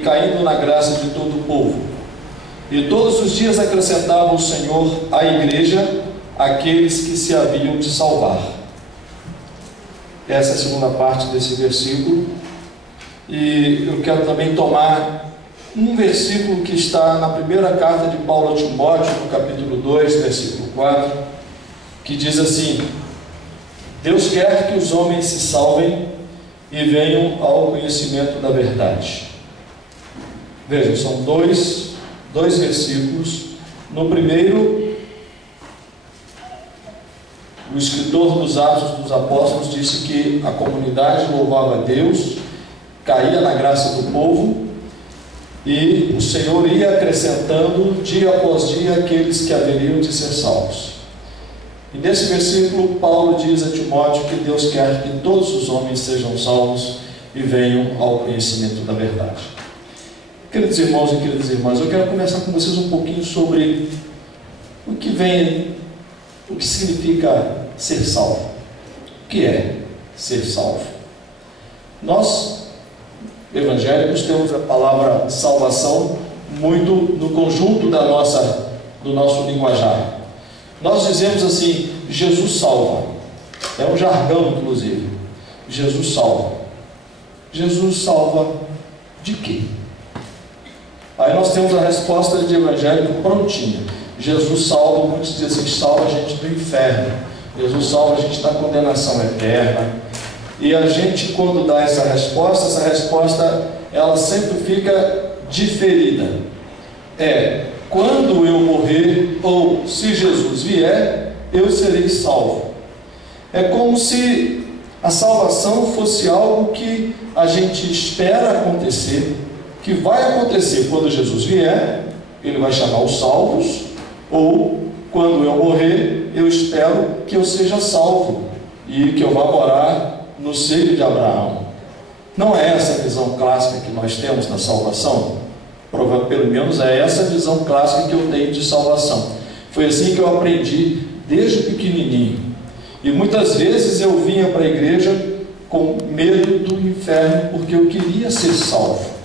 caindo na graça de todo o povo. E todos os dias acrescentava o Senhor à igreja aqueles que se haviam de salvar. Essa é a segunda parte desse versículo. E eu quero também tomar um versículo que está na primeira carta de Paulo a Timóteo, no capítulo 2, versículo 4, que diz assim: Deus quer que os homens se salvem e venham ao conhecimento da verdade. Vejam, são dois versículos. No primeiro, o escritor dos Atos dos Apóstolos disse que a comunidade louvava a Deus, caía na graça do povo, e o Senhor ia acrescentando dia após dia aqueles que haveriam de ser salvos. E nesse versículo Paulo diz a Timóteo que Deus quer que todos os homens sejam salvos e venham ao conhecimento da verdade. Queridos irmãos e queridas irmãs, eu quero começar com vocês um pouquinho sobre o que significa ser salvo. O que é ser salvo? Nós, evangélicos, temos a palavra salvação muito no conjunto do nosso linguajar. Nós dizemos assim: Jesus salva. É um jargão, inclusive. Jesus salva. Jesus salva de quê? Aí nós temos a resposta de evangélico prontinha. Jesus salva, muitos dizem assim, salva a gente do inferno. Jesus salva a gente da condenação eterna. E a gente, quando dá essa resposta ela sempre fica diferida. Quando eu morrer, ou se Jesus vier, eu serei salvo. É como se a salvação fosse algo que a gente espera acontecer, que vai acontecer quando Jesus vier, ele vai chamar os salvos, ou quando eu morrer, eu espero que eu seja salvo e que eu vá morar no seio de Abraão. Não é essa a visão clássica que nós temos da salvação? Pelo menos é essa a visão clássica que eu tenho de salvação. Foi assim que eu aprendi desde pequenininho. E muitas vezes eu vinha para a igreja com medo do inferno, porque eu queria ser salvo.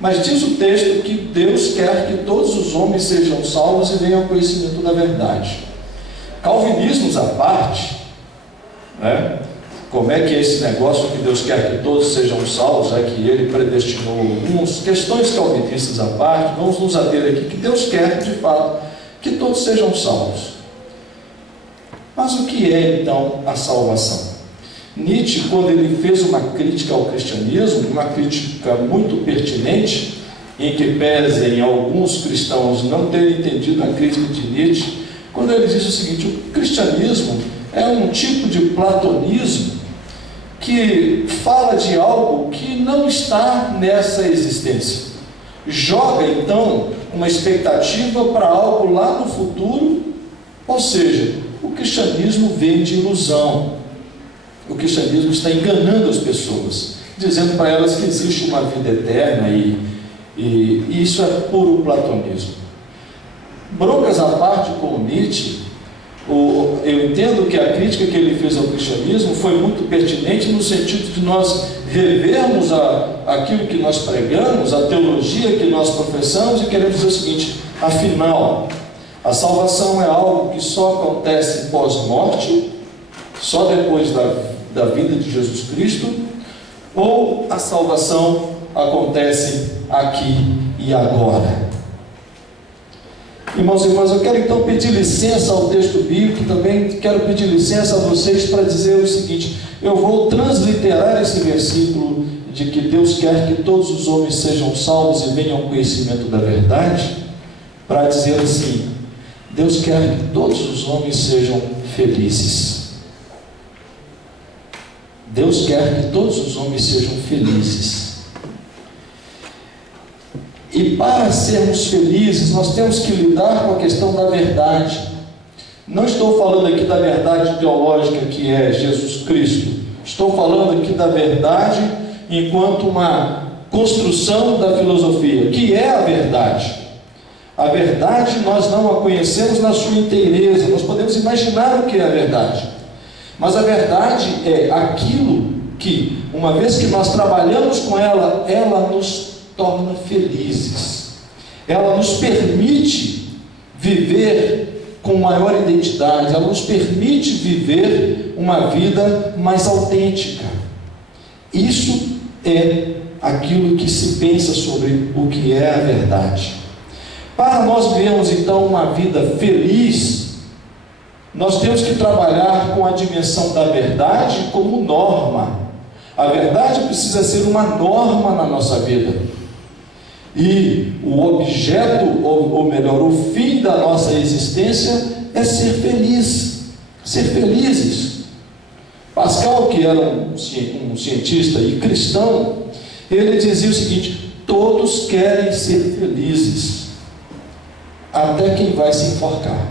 Mas diz o texto que Deus quer que todos os homens sejam salvos e venham ao conhecimento da verdade. Calvinismos à parte, né? Como é que é esse negócio que Deus quer que todos sejam salvos, que Ele predestinou alguns? Questões calvinistas à parte, vamos nos ater aqui que Deus quer, de fato, que todos sejam salvos. Mas o que é, então, a salvação? Nietzsche, quando ele fez uma crítica ao cristianismo, uma crítica muito pertinente, em que pesem alguns cristãos não terem entendido a crítica de Nietzsche, quando ele diz o seguinte: o cristianismo é um tipo de platonismo que fala de algo que não está nessa existência. Joga, então, uma expectativa para algo lá no futuro, ou seja, o cristianismo vende ilusão. O cristianismo está enganando as pessoas, dizendo para elas que existe uma vida eterna e isso é puro platonismo. Broncas à parte com Nietzsche, eu entendo que a crítica que ele fez ao cristianismo foi muito pertinente no sentido de nós revermos aquilo que nós pregamos, a teologia que nós professamos, e queremos dizer o seguinte: afinal, a salvação é algo que só acontece pós-morte, só depois da vida de Jesus Cristo, ou a salvação acontece aqui e agora? Irmãos e irmãs, eu quero então pedir licença ao texto bíblico, também quero pedir licença a vocês para dizer o seguinte: eu vou transliterar esse versículo de que Deus quer que todos os homens sejam salvos e venham ao conhecimento da verdade, para dizer assim: Deus quer que todos os homens sejam felizes. Deus quer que todos os homens sejam felizes. E para sermos felizes, nós temos que lidar com a questão da verdade. Não estou falando aqui da verdade teológica, que é Jesus Cristo. Estou falando aqui da verdade enquanto uma construção da filosofia, que é a verdade. A verdade nós não a conhecemos na sua inteireza. Nós podemos imaginar o que é a verdade, mas a verdade é aquilo que, uma vez que nós trabalhamos com ela, ela nos torna felizes. Ela nos permite viver com maior identidade, ela nos permite viver uma vida mais autêntica. Isso é aquilo que se pensa sobre o que é a verdade. Para nós vivermos então uma vida feliz, nós temos que trabalhar com a dimensão da verdade como norma. A verdade precisa ser uma norma na nossa vida. E o objeto, ou melhor, o fim da nossa existência é ser feliz, ser felizes. Pascal, que era um cientista e cristão, ele dizia o seguinte: todos querem ser felizes, até quem vai se enforcar.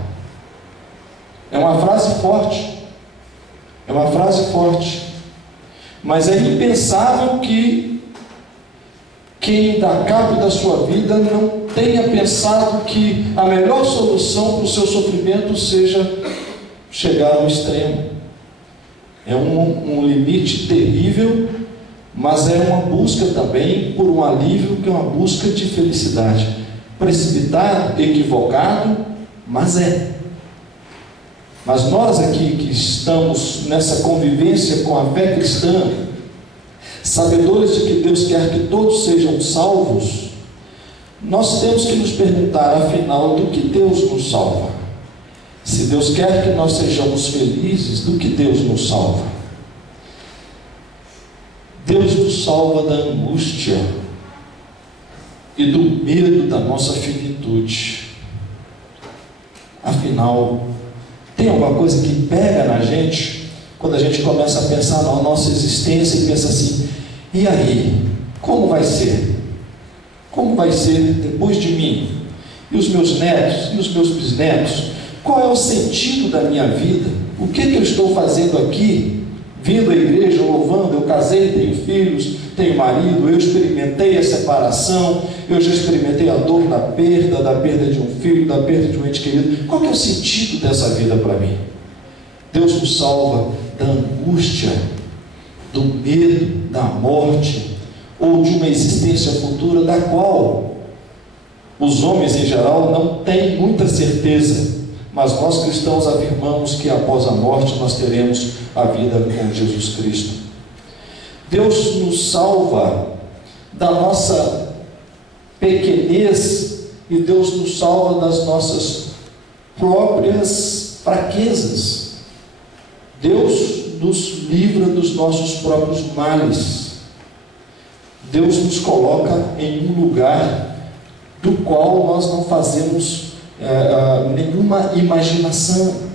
É uma frase forte, é uma frase forte, mas é impensável que quem dá cabo da sua vida não tenha pensado que a melhor solução para o seu sofrimento seja chegar ao extremo. É um limite terrível, mas é uma busca também por um alívio, que é uma busca de felicidade. Precipitado, equivocado, mas é. Mas nós aqui que estamos nessa convivência com a fé cristã, sabedores de que Deus quer que todos sejam salvos, nós temos que nos perguntar, afinal, do que Deus nos salva? Se Deus quer que nós sejamos felizes, do que Deus nos salva? Deus nos salva da angústia e do medo da nossa finitude. Afinal, tem alguma coisa que pega na gente quando a gente começa a pensar na nossa existência e pensa assim: e aí? Como vai ser? Como vai ser depois de mim? E os meus netos? E os meus bisnetos? Qual é o sentido da minha vida? O que eu estou fazendo aqui? Vindo à igreja, louvando, eu casei, tenho filhos, tenho marido, eu experimentei a separação, eu já experimentei a dor da perda de um filho, da perda de um ente querido. Qual que é o sentido dessa vida para mim? Deus nos salva da angústia, do medo da morte, ou de uma existência futura da qual os homens em geral não têm muita certeza, mas nós cristãos afirmamos que após a morte nós teremos a vida com Jesus Cristo. Deus nos salva da nossa pequenez e Deus nos salva das nossas próprias fraquezas. Deus nos livra dos nossos próprios males. Deus nos coloca em um lugar do qual nós não fazemos nenhuma imaginação.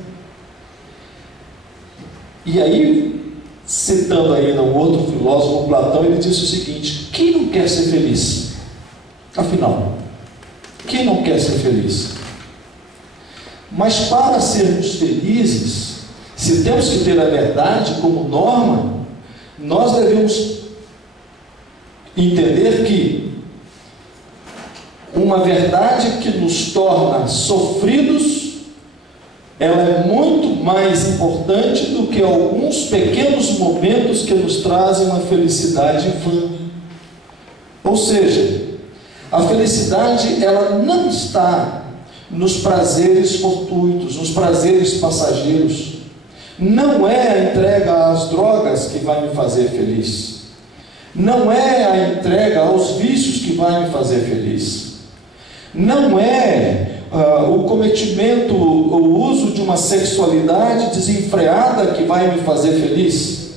E aí, citando ainda um outro filósofo, Platão, ele disse o seguinte: quem não quer ser feliz? Afinal, quem não quer ser feliz? Mas para sermos felizes, se temos que ter a verdade como norma, nós devemos entender que uma verdade que nos torna sofridos, ela é muito mais importante do que alguns pequenos momentos que nos trazem uma felicidade vã. Ou seja, a felicidade ela não está nos prazeres fortuitos, nos prazeres passageiros. Não é a entrega às drogas que vai me fazer feliz. Não é a entrega aos vícios que vai me fazer feliz. Não é o cometimento, o uso de uma sexualidade desenfreada que vai me fazer feliz.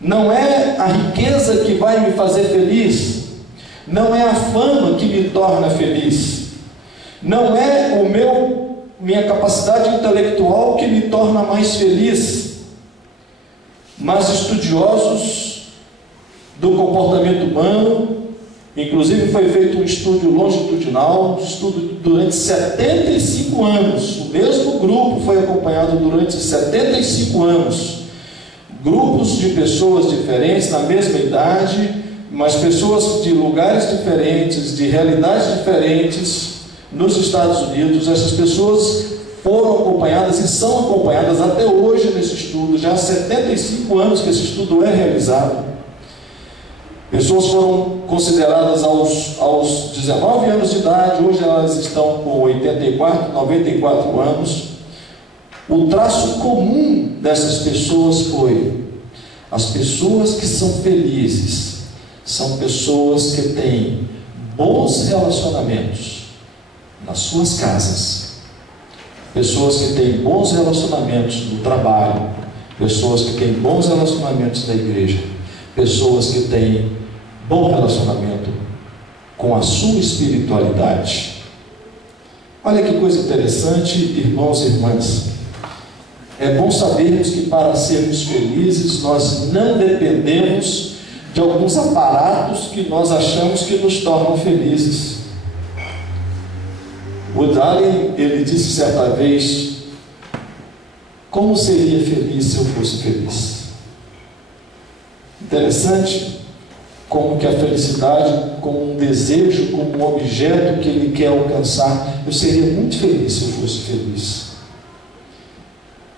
Não é a riqueza que vai me fazer feliz. Não é a fama que me torna feliz. Não é minha capacidade intelectual que me torna mais feliz. Mas estudiosos do comportamento humano, inclusive foi feito um estudo longitudinal, um estudo durante 75 anos. O mesmo grupo foi acompanhado durante 75 anos. Grupos de pessoas diferentes, na mesma idade, mas pessoas de lugares diferentes, de realidades diferentes, nos Estados Unidos. Essas pessoas foram acompanhadas e são acompanhadas até hoje nesse estudo. Já há 75 anos que esse estudo é realizado. Pessoas foram consideradas aos 19 anos de idade, hoje elas estão com 84, 94 anos. O traço comum dessas pessoas foi: as pessoas que são felizes são pessoas que têm bons relacionamentos nas suas casas, pessoas que têm bons relacionamentos no trabalho, pessoas que têm bons relacionamentos na igreja, pessoas que têm bom relacionamento com a sua espiritualidade. Olha que coisa interessante, irmãos e irmãs. É bom sabermos que para sermos felizes nós não dependemos de alguns aparatos que nós achamos que nos tornam felizes. Woody Allen, ele disse certa vez: como seria feliz se eu fosse feliz? Interessante como que a felicidade, como um desejo, como um objeto que ele quer alcançar. Eu seria muito feliz se eu fosse feliz.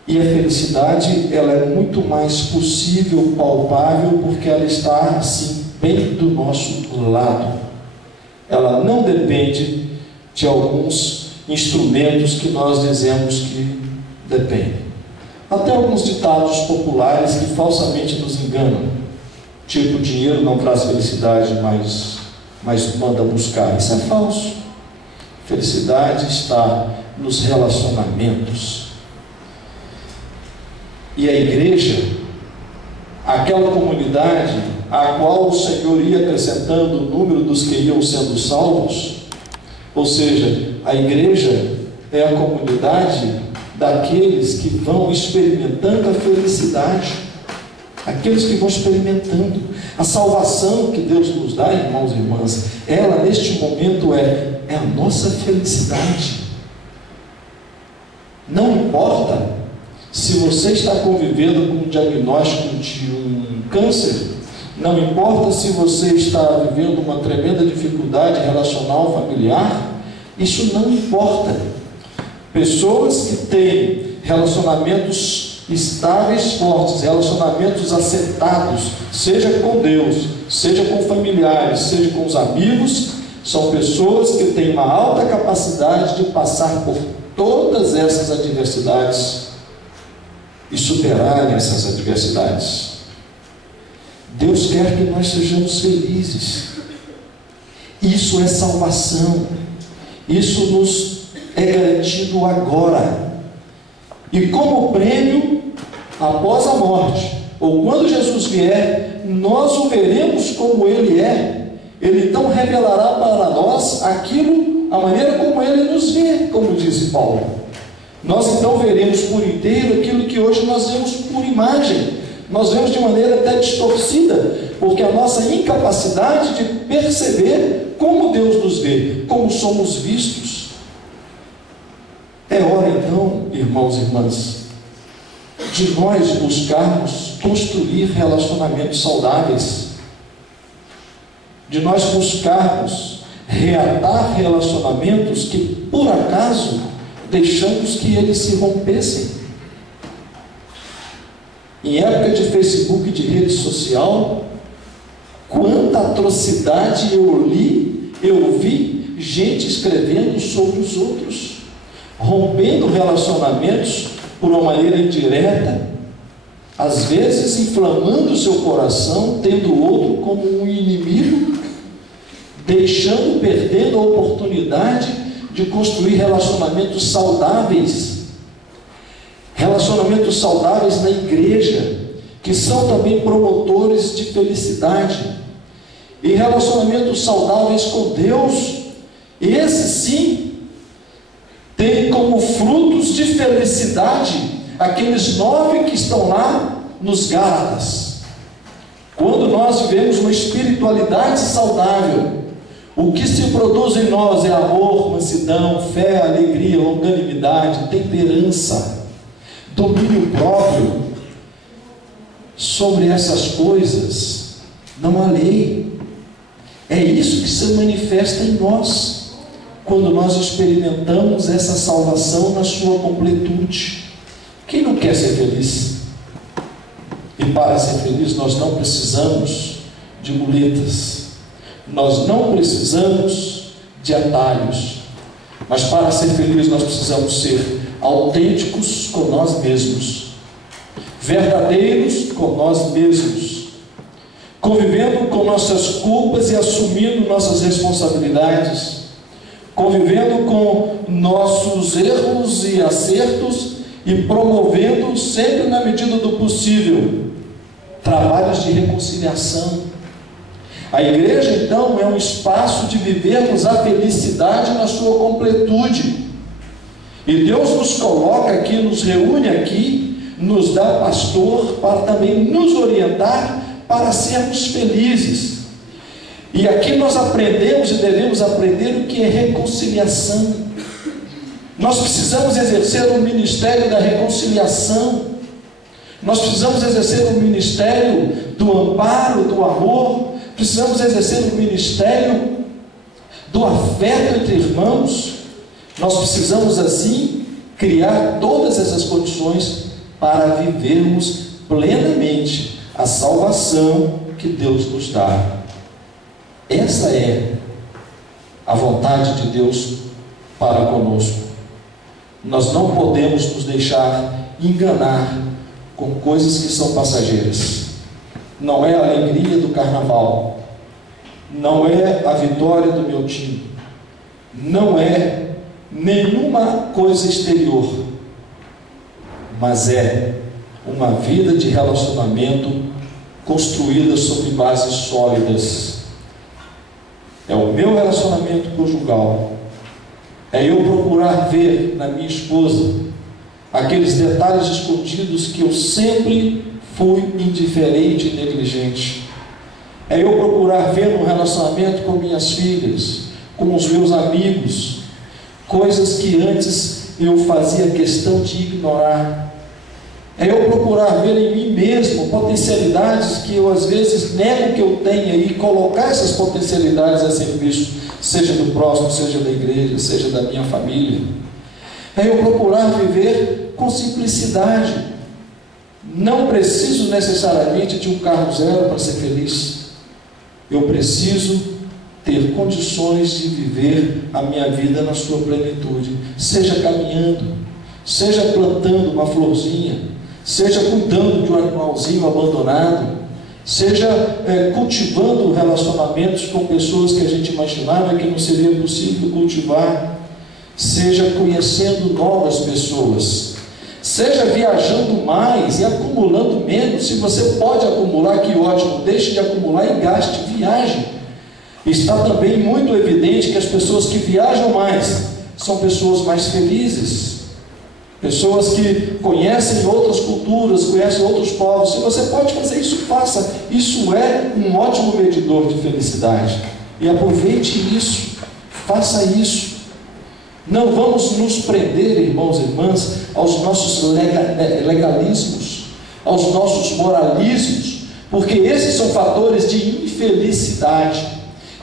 E a felicidade, ela é muito mais possível, palpável, porque ela está assim, bem do nosso lado. Ela não depende de alguns instrumentos que nós dizemos que dependem. Até alguns ditados populares que falsamente nos enganam. Tipo, dinheiro não traz felicidade, mas manda buscar. Isso é falso. Felicidade está nos relacionamentos. E a igreja, aquela comunidade a qual o Senhor ia acrescentando o número dos que iam sendo salvos, ou seja, a igreja é a comunidade daqueles que vão experimentando a felicidade. Aqueles que vão experimentando a salvação que Deus nos dá, irmãos e irmãs, ela neste momento é a nossa felicidade. Não importa se você está convivendo com um diagnóstico de um câncer, não importa se você está vivendo uma tremenda dificuldade relacional familiar, isso não importa. Pessoas que têm relacionamentos estáveis, fortes, relacionamentos acertados, seja com Deus, seja com familiares, seja com os amigos, são pessoas que têm uma alta capacidade de passar por todas essas adversidades e superarem essas adversidades. Deus quer que nós sejamos felizes. Isso é salvação. Isso nos é garantido agora. E como prêmio, após a morte, ou quando Jesus vier, nós o veremos como Ele é. Ele então revelará para nós aquilo, a maneira como Ele nos vê, como disse Paulo. Nós então veremos por inteiro aquilo que hoje nós vemos por imagem. Nós vemos de maneira até distorcida, porque a nossa incapacidade de perceber como Deus nos vê, como somos vistos. É hora então, irmãos e irmãs, de nós buscarmos construir relacionamentos saudáveis, de nós buscarmos reatar relacionamentos que por acaso deixamos que eles se rompessem. Em época de Facebook e de rede social, quanta atrocidade eu li, eu vi gente escrevendo sobre os outros, rompendo relacionamentos por uma maneira indireta, às vezes inflamando o seu coração, tendo o outro como um inimigo, perdendo a oportunidade de construir relacionamentos saudáveis na igreja, que são também promotores de felicidade, e relacionamentos saudáveis com Deus. Esse sim tem como frutos de felicidade aqueles 9 que estão lá nos Gálatas. Quando nós vivemos uma espiritualidade saudável, o que se produz em nós é amor, mansidão, fé, alegria, longanimidade, temperança, domínio próprio. Sobre essas coisas não há lei. É isso que se manifesta em nós quando nós experimentamos essa salvação na sua completude. Quem não quer ser feliz? E para ser feliz nós não precisamos de muletas. Nós não precisamos de atalhos, mas para ser feliz nós precisamos ser autênticos com nós mesmos, verdadeiros com nós mesmos, convivendo com nossas culpas e assumindo nossas responsabilidades, convivendo com nossos erros e acertos e promovendo, sempre na medida do possível, trabalhos de reconciliação. A igreja, então, é um espaço de vivermos a felicidade na sua completude. E Deus nos coloca aqui, nos reúne aqui, nos dá pastor para também nos orientar para sermos felizes. E aqui nós aprendemos e devemos aprender o que é reconciliação. Nós precisamos exercer o ministério da reconciliação. Nós precisamos exercer o ministério do amparo, do amor. Precisamos exercer o ministério do afeto entre irmãos. Nós precisamos assim criar todas essas condições para vivermos plenamente a salvação que Deus nos dá. Essa é a vontade de Deus para conosco. Nós não podemos nos deixar enganar com coisas que são passageiras. Não é a alegria do carnaval, não é a vitória do meu time, não é nenhuma coisa exterior, mas é uma vida de relacionamento construída sobre bases sólidas. É o meu relacionamento conjugal, é eu procurar ver na minha esposa aqueles detalhes escondidos que eu sempre fui indiferente e negligente. É eu procurar ver no relacionamento com minhas filhas, com os meus amigos, coisas que antes eu fazia questão de ignorar. É eu procurar ver em mim mesmo potencialidades que eu às vezes nego que eu tenha e colocar essas potencialidades a serviço, seja do próximo, seja da igreja, seja da minha família. É eu procurar viver com simplicidade. Não preciso necessariamente de um carro zero para ser feliz. Eu preciso ter condições de viver a minha vida na sua plenitude, seja caminhando, seja plantando uma florzinha, seja cuidando de um animalzinho abandonado, seja cultivando relacionamentos com pessoas que a gente imaginava que não seria possível cultivar, seja conhecendo novas pessoas, seja viajando mais e acumulando menos. Se você pode acumular, que ótimo, deixe de acumular e gaste, viaje. Está também muito evidente que as pessoas que viajam mais são pessoas mais felizes, pessoas que conhecem outras culturas, conhecem outros povos. Se você pode fazer isso, faça. Isso é um ótimo medidor de felicidade. E aproveite isso, faça isso. Não vamos nos prender, irmãos e irmãs, aos nossos legalismos, aos nossos moralismos, porque esses são fatores de infelicidade.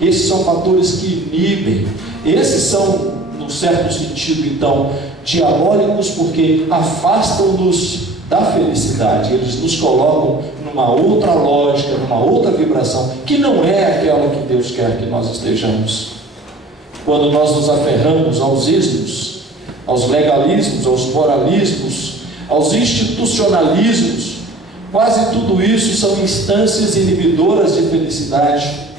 Esses são fatores que inibem. Esses são, num certo sentido, então, diabólicos, porque afastam-nos da felicidade. Eles nos colocam numa outra lógica, numa outra vibração, que não é aquela que Deus quer que nós estejamos. Quando nós nos aferramos aos ismos, aos legalismos, aos moralismos, aos institucionalismos, quase tudo isso são instâncias inibidoras de felicidade.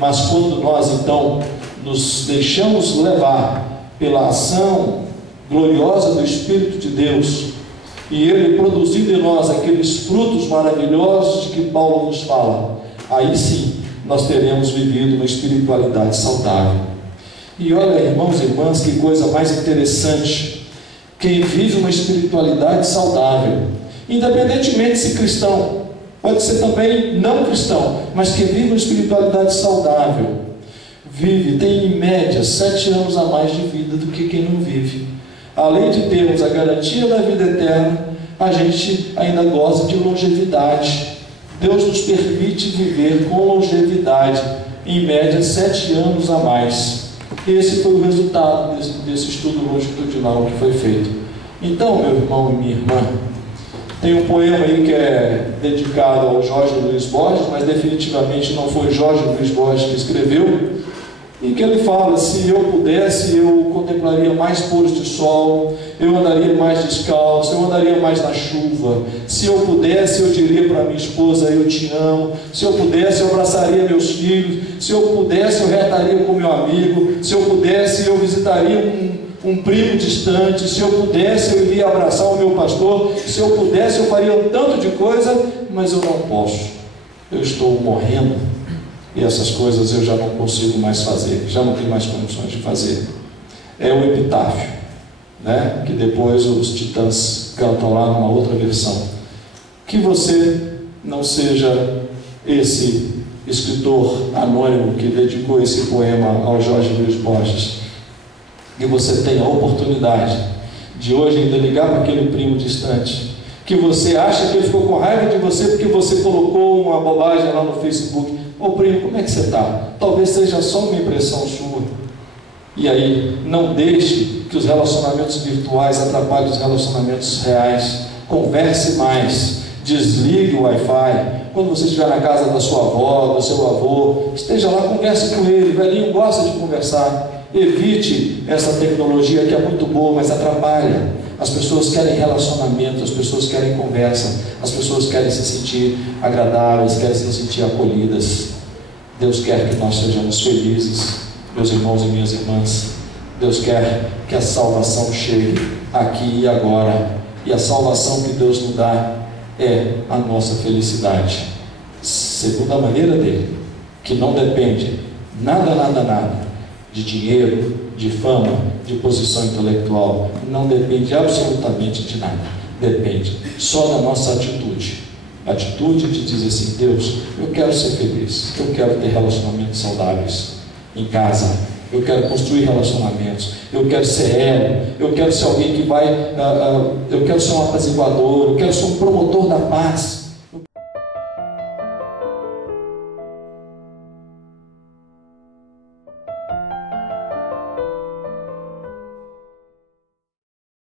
Mas quando nós então nos deixamos levar pela ação gloriosa do Espírito de Deus, e Ele produzindo em nós aqueles frutos maravilhosos de que Paulo nos fala, aí sim nós teremos vivido uma espiritualidade saudável. E olha, irmãos e irmãs, que coisa mais interessante. Quem vive uma espiritualidade saudável, independentemente de ser cristão, pode ser também não cristão, mas que vive uma espiritualidade saudável, tem em média 7 anos a mais de vida do que quem não vive. Além de termos a garantia da vida eterna, a gente ainda goza de longevidade. Deus nos permite viver com longevidade, em média 7 anos a mais. Esse foi o resultado desse estudo longitudinal que foi feito. Então, meu irmão e minha irmã, Tem um poema aí que é dedicado ao Jorge Luiz Borges, mas definitivamente não foi Jorge Luiz Borges que escreveu, em que ele fala: se eu pudesse, eu contemplaria mais pôres de sol, eu andaria mais descalço, eu andaria mais na chuva. Se eu pudesse, eu diria para minha esposa: eu te amo. Se eu pudesse, eu abraçaria meus filhos. Se eu pudesse, eu retaria com meu amigo. Se eu pudesse, eu visitaria um primo distante. Se eu pudesse, eu iria abraçar o meu pastor. Se eu pudesse, eu faria um tanto de coisa, mas eu não posso. Eu estou morrendo e essas coisas eu já não consigo mais fazer, já não tenho mais condições de fazer. É o epitáfio, né? Que depois os Titãs cantam lá numa outra versão. Que você não seja esse escritor anônimo que dedicou esse poema ao Jorge Luiz Borges. Que você tenha a oportunidade de hoje ainda ligar para aquele primo distante, que você acha que ele ficou com raiva de você porque você colocou uma bobagem lá no Facebook. Ô primo, como é que você está? Talvez seja só uma impressão sua. E aí, não deixe que os relacionamentos virtuais atrapalhem os relacionamentos reais. Converse mais, desligue o Wi-Fi. Quando você estiver na casa da sua avó, do seu avô, esteja lá, converse com ele. O velhinho gosta de conversar. Evite essa tecnologia que é muito boa, mas atrapalha. As pessoas querem relacionamento, as pessoas querem conversa, as pessoas querem se sentir agradáveis, querem se sentir acolhidas. Deus quer que nós sejamos felizes, meus irmãos e minhas irmãs. Deus quer que a salvação chegue aqui e agora. E a salvação que Deus nos dá é a nossa felicidade, segundo a maneira dele, que não depende nada de dinheiro, de fama, de posição intelectual. Não depende absolutamente de nada. Depende só da nossa atitude. Atitude de dizer assim: Deus, eu quero ser feliz, eu quero ter relacionamentos saudáveis em casa, eu quero construir relacionamentos, eu quero ser elo, eu quero ser alguém que vai, eu quero ser um apaziguador, eu quero ser um promotor da paz.